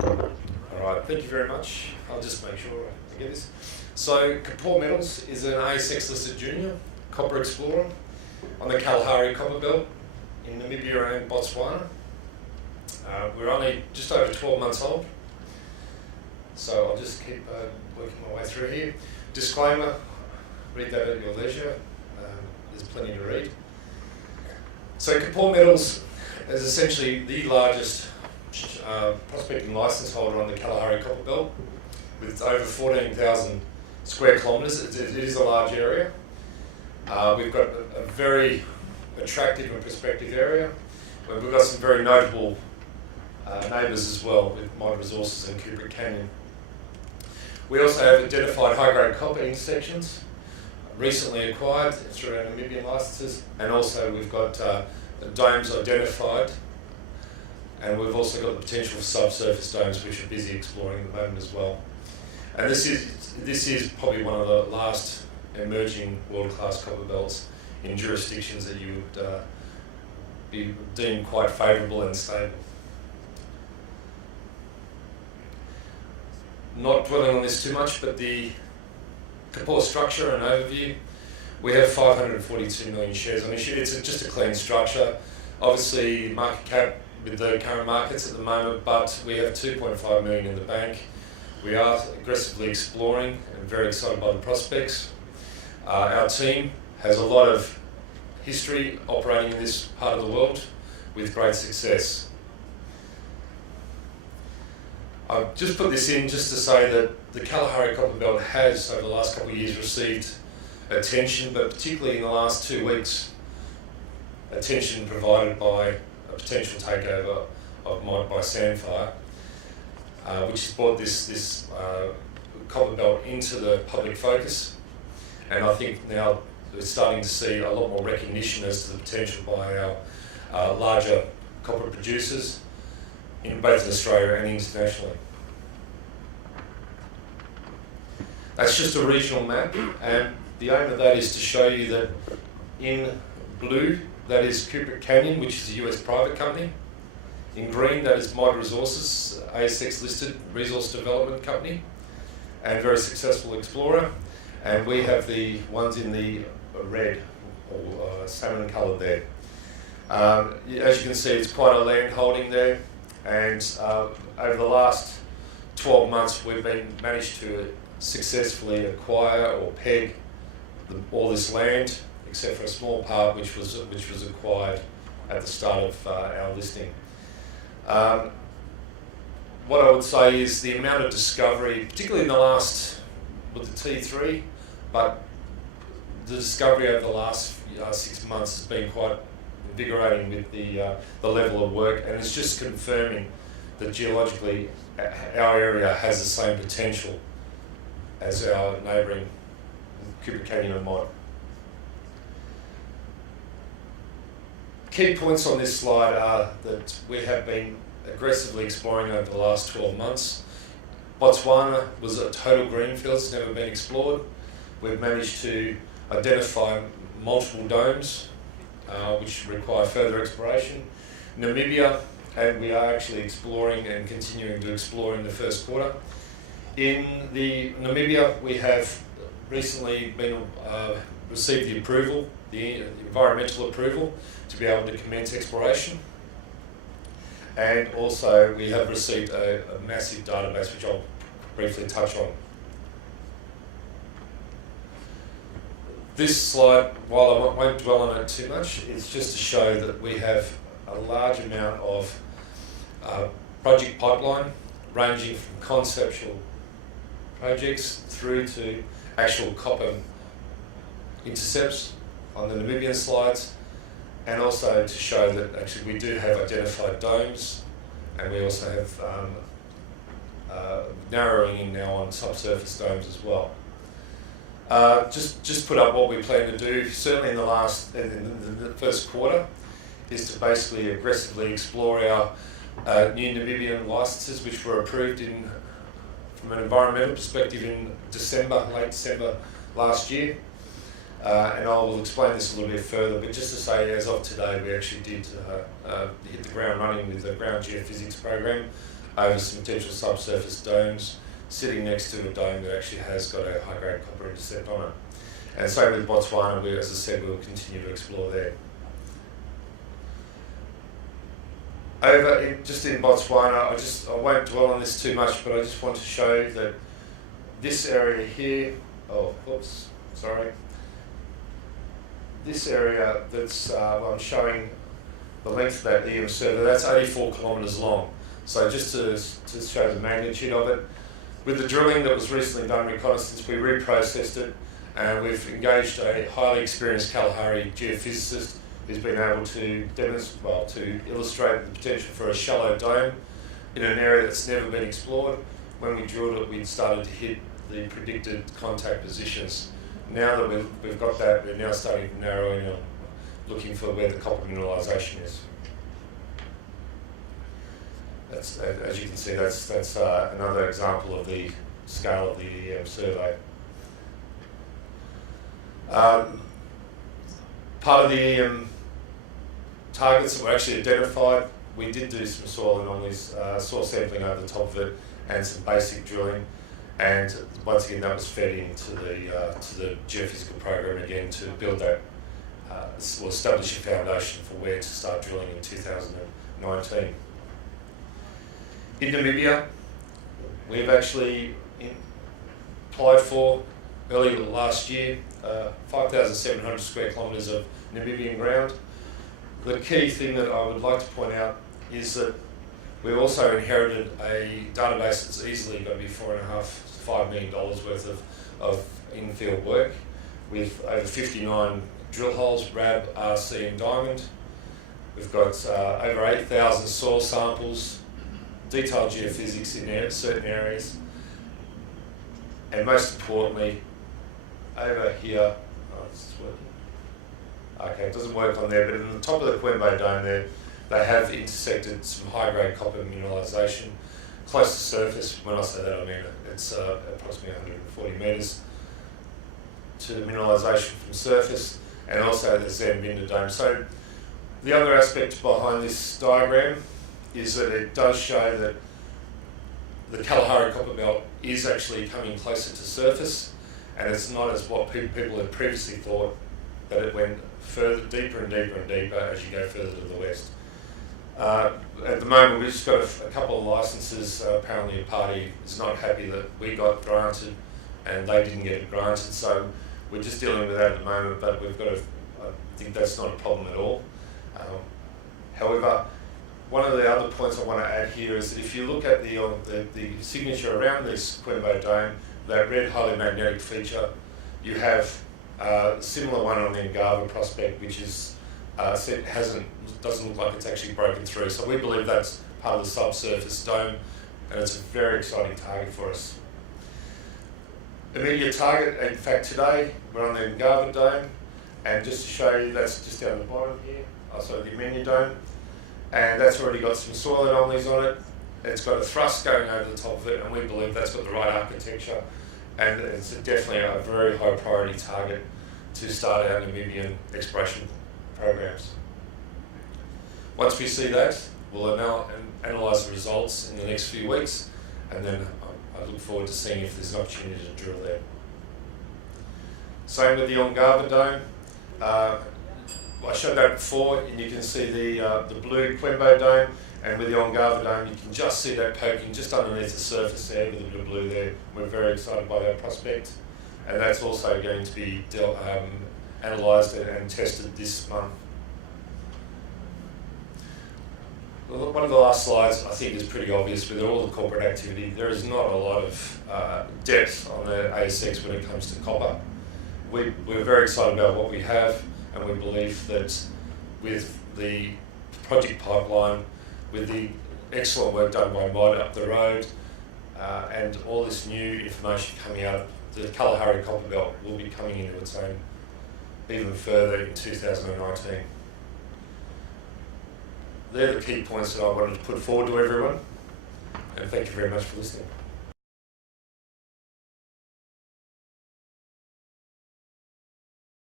All right, thank you very much. I'll just make sure I get this. So, Kopore Metals is an ASX listed junior copper explorer on the Kalahari Copper Belt in Namibia and Botswana. We're only just over 12 months old, so I'll just keep working my way through here. Disclaimer, read that at your leisure. There's plenty to read. So Kopore Metals is essentially the largest prospecting licence holder on the Kalahari Copper Belt with over 14,000 square kilometres. It is a large area. We've got a very attractive and prospective area where we've got some very notable neighbours as well with Mod Resources and Kopore Canyon. We also have identified high-grade copper intersections recently acquired through our Namibian licences, and also we've got domes identified, and we've also got the potential for subsurface domes which we're busy exploring at the moment as well. And this is probably one of the last emerging world-class copper belts in jurisdictions that you would be deemed quite favourable and stable. Not dwelling on this too much, but the Kopore structure and overview. We have 542 million shares on issue. It's just a clean structure. Obviously, market cap with the current markets at the moment, but we have 2.5 million in the bank. We are aggressively exploring and very excited by the prospects. Our team has a lot of history operating in this part of the world with great success. I've just put this in just to say that the Kalahari Copper Belt has, over the last couple of years, received attention, but particularly in the last 2 weeks, attention provided by a potential takeover of Mod by Sandfire, which has brought this copper belt into the public focus. And I think now we're starting to see a lot more recognition as to the potential by our larger copper producers in both Australia and internationally. That's just a regional map, and the aim of that is to show you that in blue, that is Kopore Canyon, which is a US private company. In green, that is Mod Resources, ASX listed resource development company, and very successful explorer. And we have the ones in the red, or salmon coloured there. As you can see, it's quite a land holding there. And over the last 12 months, we've managed to successfully acquire or peg all this land, except for a small part which was acquired at the start of our listing. What I would say is the amount of discovery, particularly in the last, with the T3, but the discovery over the last 6 months has been quite invigorating with the level of work, and it's just confirming that geologically our area has the same potential as our neighbouring Kopore Canyon and Mod. Key points on this slide are that we have been aggressively exploring over the last 12 months. Botswana was a total greenfield, it's never been explored. We've managed to identify multiple domes which require further exploration. Namibia, and we are actually exploring and continuing to explore in the first quarter. In the Namibia, we have recently received the approval, the environmental approval, to be able to commence exploration. And also we have received a massive database, which I'll briefly touch on. This slide, while I won't dwell on it too much, it's just to show that we have a large amount of project pipeline, ranging from conceptual projects through to actual copper intercepts on the Namibian slides, and also to show that actually we do have identified domes, and we also have narrowing in now on subsurface domes as well. Just put up what we plan to do, certainly in the first quarter, is to basically aggressively explore our new Namibian licences, which were approved from an environmental perspective in late December last year. And I will explain this a little bit further, but just to say, as of today, we actually did hit the ground running with the ground geophysics program over some potential subsurface domes, sitting next to a dome that actually has got a high-grade copper intercept on it. And same with Botswana, as I said, we'll continue to explore there. Just in Botswana, I won't dwell on this too much, but I just want to show that this area here, this area that's, I'm showing the length of that EM server, that's 84 kilometres long. So just to show the magnitude of it, with the drilling that was recently done, reconnaissance, we reprocessed it, and we've engaged a highly experienced Kalahari geophysicist who's been able to illustrate the potential for a shallow dome in an area that's never been explored. When we drilled it, we'd started to hit the predicted contact positions. Now that we've got that, we're now starting to narrow in on looking for where the copper mineralisation is. That's, as you can see, that's another example of the scale of the EM survey. Part of the EM targets that were actually identified, we did do some soil anomalies, soil sampling over the top of it, and some basic drilling. And once again, that was fed into the geophysical program again to build that, or establish a foundation for where to start drilling in 2019. In Namibia, we've actually applied for, early last year, 5,700 square kilometres of Namibian ground. The key thing that I would like to point out is that we've also inherited a database that's easily going to be $4.5 to $5 million worth of in-field work, with over 59 drill holes, RAB, RC and diamond. We've got over 8,000 soil samples, detailed geophysics in certain areas, and most importantly, over here, it doesn't work on there, but in the top of the Quembo Dome there, they have intersected some high-grade copper mineralisation close to surface. When I say that, I mean it's approximately 140 metres to the mineralisation from surface, and also the Zambinda Dome. So the other aspect behind this diagram is that it does show that the Kalahari Copper Belt is actually coming closer to surface, and it's not as what people had previously thought, that it went further, deeper and deeper and deeper as you go further to the west. At the moment, we've just got a couple of licenses. Apparently a party is not happy that we got granted and they didn't get it granted, so we're just dealing with that at the moment, but I think that's not a problem at all. However, one of the other points I want to add here is that if you look at the signature around this Quembo Dome, that red highly magnetic feature, you have a similar one on the Ngava prospect, which is doesn't look like it's actually broken through. So we believe that's part of the subsurface dome, and it's a very exciting target for us. Immediate target, in fact today, we're on the Ngava Dome, and just to show you, that's just down the bottom here, the Amenia Dome, and that's already got some soil anomalies on it. It's got a thrust going over the top of it, and we believe that's got the right architecture, and it's definitely a very high priority target to start our Namibian exploration programs. Once we see that, we'll analyse the results in the next few weeks, and then I look forward to seeing if there's an opportunity to drill there. Same with the Ngava Dome. I showed that before, and you can see the blue Quembo Dome, and with the Ngava Dome you can just see that poking just underneath the surface there with a bit of blue there. We're very excited by that prospect, and that's also going to be analysed and tested this month. One of the last slides I think is pretty obvious. With all the corporate activity, there is not a lot of depth on the ASX when it comes to copper. We're very excited about what we have, and we believe that with the project pipeline, with the excellent work done by MOD up the road, and all this new information coming out, the Kalahari Copper Belt will be coming into its own even further in 2019. They're the key points that I wanted to put forward to everyone, and thank you very much for listening.